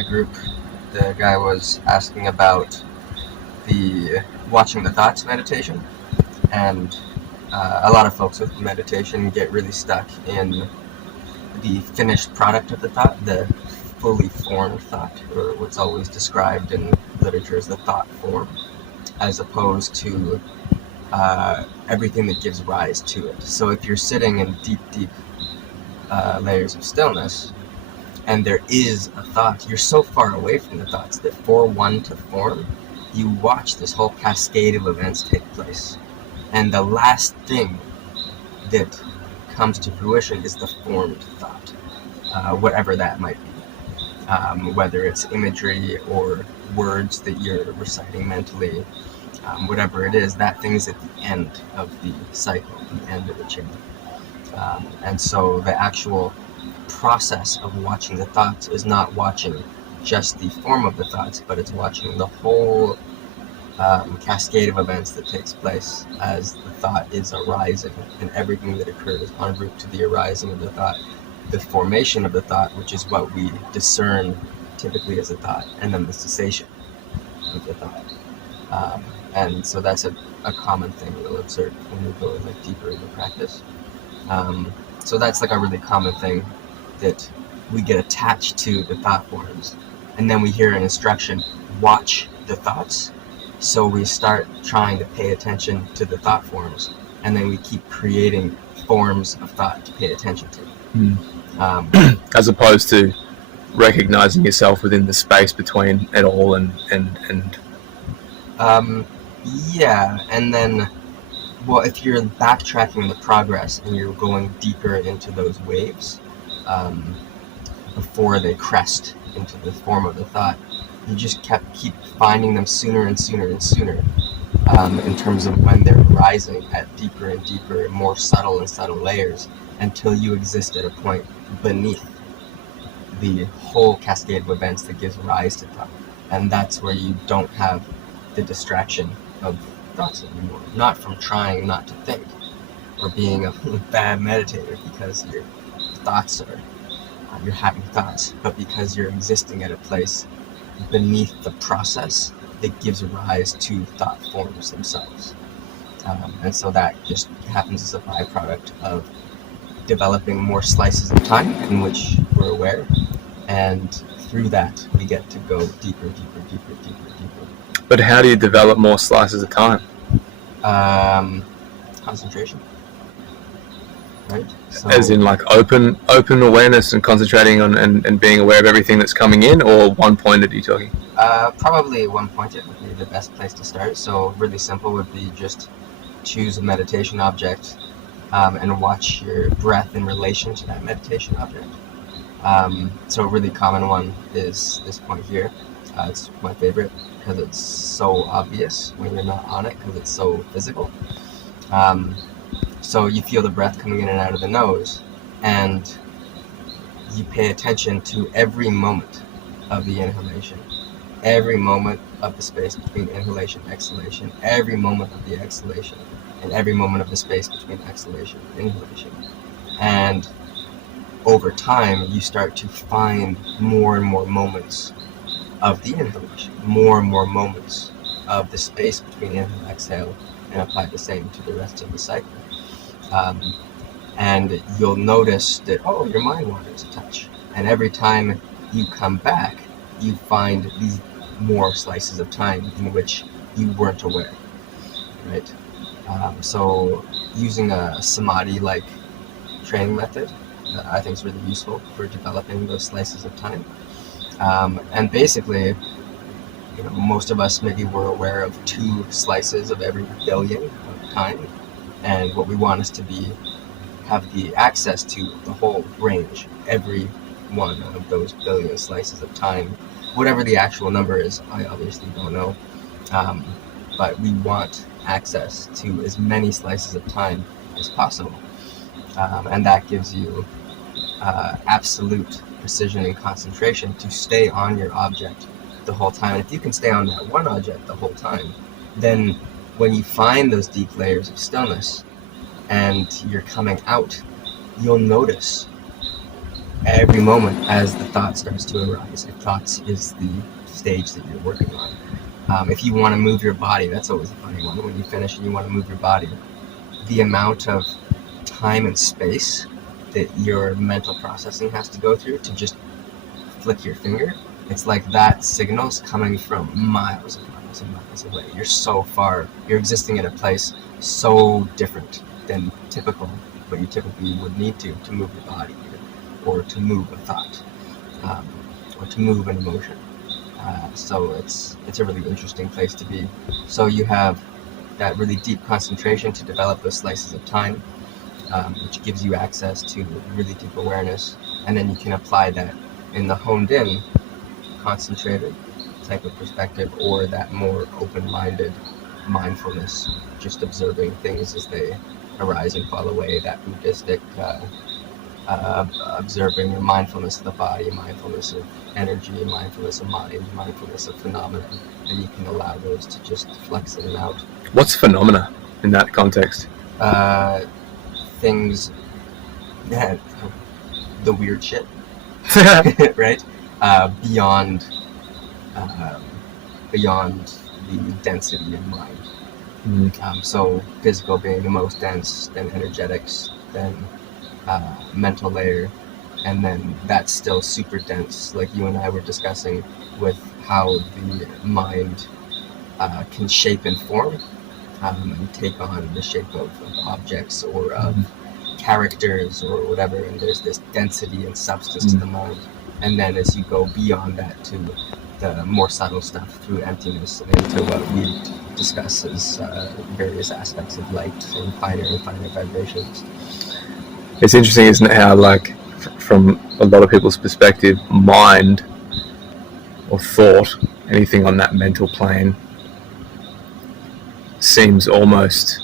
group, the guy was asking about the watching the thoughts meditation, and a lot of folks with meditation get really stuck in the finished product of the thought, the fully formed thought, or what's always described in literature as the thought form, as opposed to everything that gives rise to it. So if you're sitting in deep layers of stillness, and there is a thought, you're so far away from the thoughts that for one to form, you watch this whole cascade of events take place. And the last thing that comes to fruition is the formed thought, whatever that might be. Whether it's imagery or words that you're reciting mentally, whatever it is, that thing is at the end of the cycle, the end of the chain. And so the actual process of watching the thoughts is not watching just the form of the thoughts, but it's watching the whole cascade of events that takes place as the thought is arising, and everything that occurs en route to the arising of the thought, the formation of the thought, which is what we discern typically as a thought, and then the cessation of the thought. And so that's a common thing we'll observe when we go like deeper into practice. So that's like a really common thing that we get attached to the thought forms, and then we hear an instruction, watch the thoughts. So we start trying to pay attention to the thought forms, and then we keep creating forms of thought to pay attention to. As opposed to recognizing yourself within the space between it all and yeah, and then, well, if you're backtracking the progress and you're going deeper into those waves before they crest into the form of the thought, you just keep finding them sooner and sooner and sooner in terms of when they're rising at deeper and deeper, more subtle and subtle layers, until you exist at a point beneath the whole cascade of events that gives rise to thought. And that's where you don't have the distraction of thoughts anymore. Not from trying not to think or being a bad meditator because your thoughts are, you're having thoughts, but because you're existing at a place beneath the process that gives rise to thought forms themselves. And so that just happens as a byproduct of developing more slices of time in which we're aware, and through that we get to go deeper. But how do you develop more slices of time? Concentration, right? So, as in like open awareness and concentrating on and being aware of everything that's coming in, or one-pointed are you talking? Probably one-pointed would be the best place to start. So really simple would be just choose a meditation object and watch your breath in relation to that meditation object. So a really common one is this point here. It's my favorite because it's so obvious when you're not on it, because it's so physical. So you feel the breath coming in and out of the nose, and you pay attention to every moment of the inhalation, every moment of the space between inhalation and exhalation, every moment of the exhalation, and every moment of the space between exhalation and inhalation. And over time, you start to find more and more moments of the inhalation, more and more moments of the space between inhale and exhale, and apply the same to the rest of the cycle. And you'll notice that, your mind wanders a touch. And every time you come back, you find these more slices of time in which you weren't aware, right? So using a samadhi-like training method, I think is really useful for developing those slices of time. And basically, most of us maybe were aware of 2 slices of every billion of time, and what we want is to have the access to the whole range, every one of those billion slices of time, whatever the actual number is. I obviously don't know, but we want access to as many slices of time as possible, and that gives you absolute precision and concentration to stay on your object the whole time. And if you can stay on that one object the whole time, then when you find those deep layers of stillness and you're coming out, you'll notice every moment as the thought starts to arise. If thoughts is the stage that you're working on. If you want to move your body, that's always a funny one. When you finish and you want to move your body, the amount of time and space that your mental processing has to go through to just flick your finger, it's like that signal's coming from miles and miles and miles away. You're so far, you're existing in a place so different than what you typically would need to move your body, or to move a thought, or to move an emotion. So it's a really interesting place to be. So you have that really deep concentration to develop those slices of time, which gives you access to really deep awareness, and then you can apply that in the honed in, concentrated type of perspective, or that more open-minded mindfulness, just observing things as they arise and fall away, that Buddhistic observing your mindfulness of the body, mindfulness of energy, mindfulness of mind, mindfulness of phenomena, and you can allow those to just flex in and out. What's phenomena in that context? Things, yeah, the weird shit, right? Beyond the density of mind. So physical being the most dense, then energetics, then mental layer, and then that's still super dense, like you and I were discussing, with how the mind can shape and form, and take on the shape of objects or of characters or whatever, and there's this density and substance to the mind. And then as you go beyond that to the more subtle stuff through emptiness and into what we discuss as various aspects of light and finer vibrations. It's interesting, isn't it, how, like, from a lot of people's perspective, mind or thought, anything on that mental plane, seems almost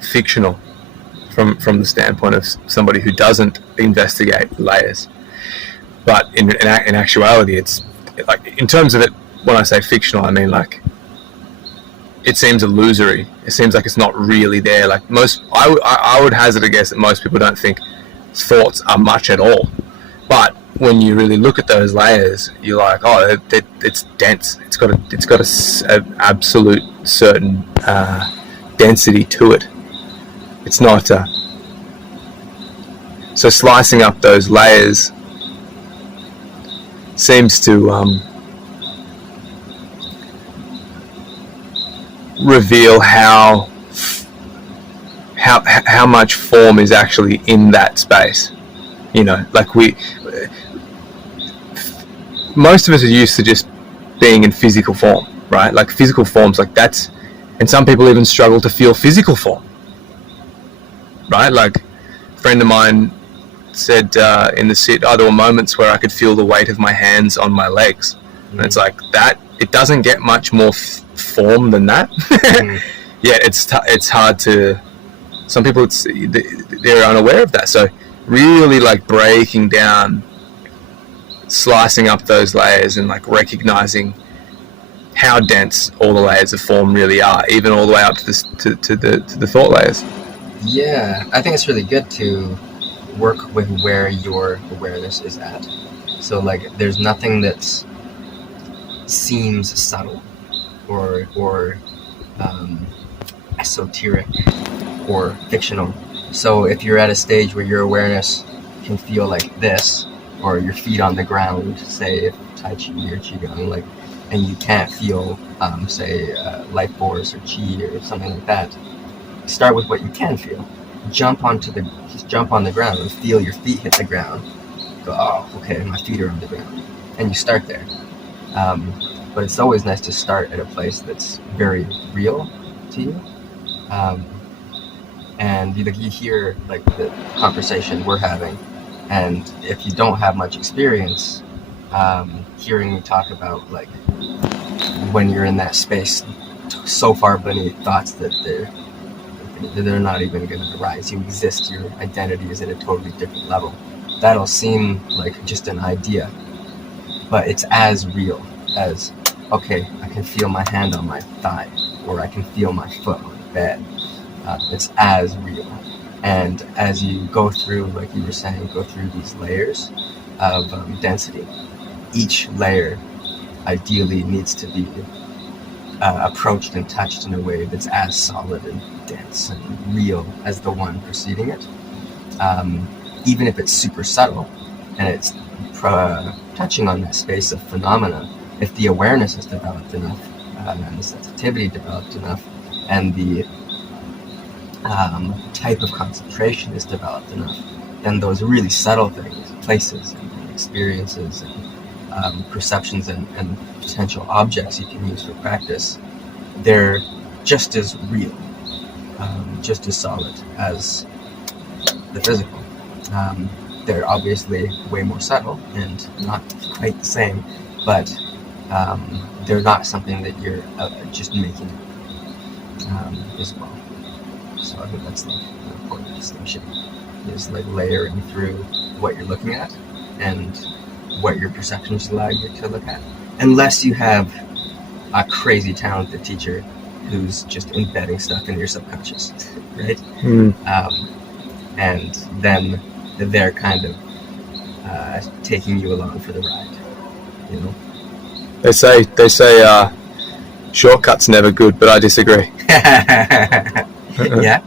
fictional from the standpoint of somebody who doesn't investigate layers. But in actuality, it's like, in terms of it, when I say fictional, I mean, like, it seems illusory. It seems like it's not really there. Like, I would hazard a guess that most people don't think thoughts are much at all. But when you really look at those layers, you're like, oh, it's dense. It's got an absolute certain density to it. It's not. So slicing up those layers seems to reveal how much form is actually in that space. You know, like, most of us are used to just being in physical form, right? Like, physical forms, like, that's, and some people even struggle to feel physical form, right? Like, a friend of mine said in the sit, there were moments where I could feel the weight of my hands on my legs, and it's like that. It doesn't get much more form than that. Yeah, it's hard to. Some people, they're unaware of that. So really, like, breaking down, slicing up those layers, and, like, recognizing how dense all the layers of form really are, even all the way up to the thought layers. Yeah, I think it's really good to work with where your awareness is at. So, like, there's nothing that seems subtle or esoteric or fictional. So if you're at a stage where your awareness can feel like this, or your feet on the ground, say if Tai Chi or Qigong, like, and you can't feel, say, life force or Qi or something like that, start with what you can feel. Jump on the ground and feel your feet hit the ground. Go, oh, okay, my feet are on the ground. And you start there. But it's always nice to start at a place that's very real to you. And you hear, like, the conversation we're having, and if you don't have much experience, hearing me talk about, like, when you're in that space so far beneath thoughts that they're not even going to arise. You exist, your identity is at a totally different level. That'll seem like just an idea, but it's as real as, okay, I can feel my hand on my thigh, or I can feel my foot on the bed. It's as real. And as you go through, like you were saying, go through these layers of density, each layer ideally needs to be approached and touched in a way that's as solid and dense and real as the one preceding it. Even if it's super subtle and it's touching on that space of phenomena, if the awareness is developed enough and the sensitivity developed enough and the type of concentration is developed enough, then those really subtle things, places and experiences and perceptions and potential objects you can use for practice, they're just as real, just as solid as the physical. They're obviously way more subtle and not quite the same, but they're not something that you're just making as well. So I think that's like an important distinction, is like layering through what you're looking at and what your perceptions allow you to look at. Unless you have a crazy talented teacher who's just embedding stuff in your subconscious, right? And then they're kind of taking you along for the ride, you know? They say shortcuts never good, but I disagree. Yeah.